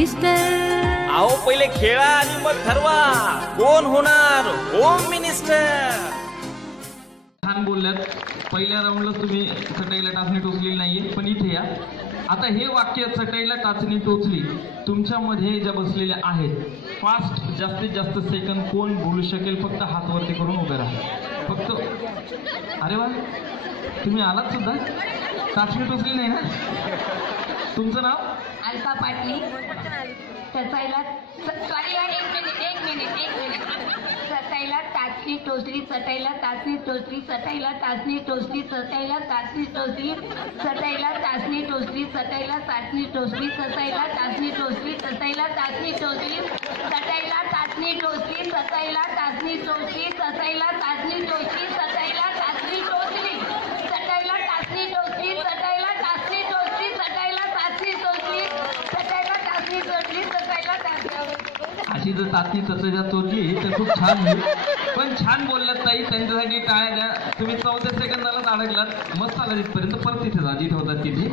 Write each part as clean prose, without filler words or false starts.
Minister. आओ पहिले खेळा आणि मग ठरवा कोण होणार होम मिनिस्टर। छान बोलल्यात। पहिल्या राऊंडला तुम्ही चटईला टाचणी टोचलेली नाहीये, पण इथे या। आता हे वाक्य चटईला टाचणी टोचली तुमच्यामध्ये ज्या बसलेल्या आहेत, फास्ट जास्तीत जास्त सेकंद कोण बोलू शकेल फक्त हात वरती करून उभे राहा फक्त। अरे वा, तुम्ही आलात सुद्धा, टाचणी टोचली नाही ना? तुमचं नाव? अल्पा पाटली। चटाईला सॉरी यार, एक मिनिट चटाईला टाचणी टोचली, चटाईला टाचणी टोचली, चटाईला टाचणी टोचली, चटाईला टाचणी टोचली, चटाईला टाचणी टोचली, चटाईला टाचणी टोचली, चटाईला टाचणी टोचली, चटाईला टाचणी टोचली, चटाईला टाचणी टोचली, चटाईला टाचणी टोचली, चटाईला टाचणी टोचली, चटाईला टाचणी टोचली, चटाईला टाचणी टोचली, चटाईला टाचणी टोचली, चटाईला टाचणी टोचली, चटाईला टाचणी टोचली, चटाईला टाचणी। अशी जर टाचणी चटईला टोचली तर खूप छान होईल। पण छान बोललात ताई, त्यांच्यासाठी टाळ्या द्या। तुम्ही 14 सेकंदालाच अडकलात, मस्त आला तिथपर्यंत, परत तिथे जा जिथे होतात तिथे।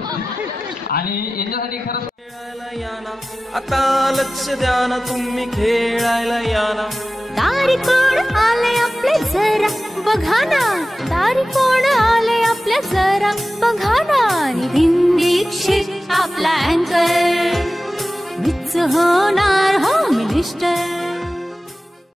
आणि यांच्यासाठी खरंच खेळायला या ना, आता लक्ष द्या ना, तुम्ही खेळायला या ना। दारी कोण आले आपले जरा बघा ना, दारी कोण आले आपल्या जरा बघा ना। नितीन दीक्षित आपला अँकर, मीच होणार होम मिनिस्टर।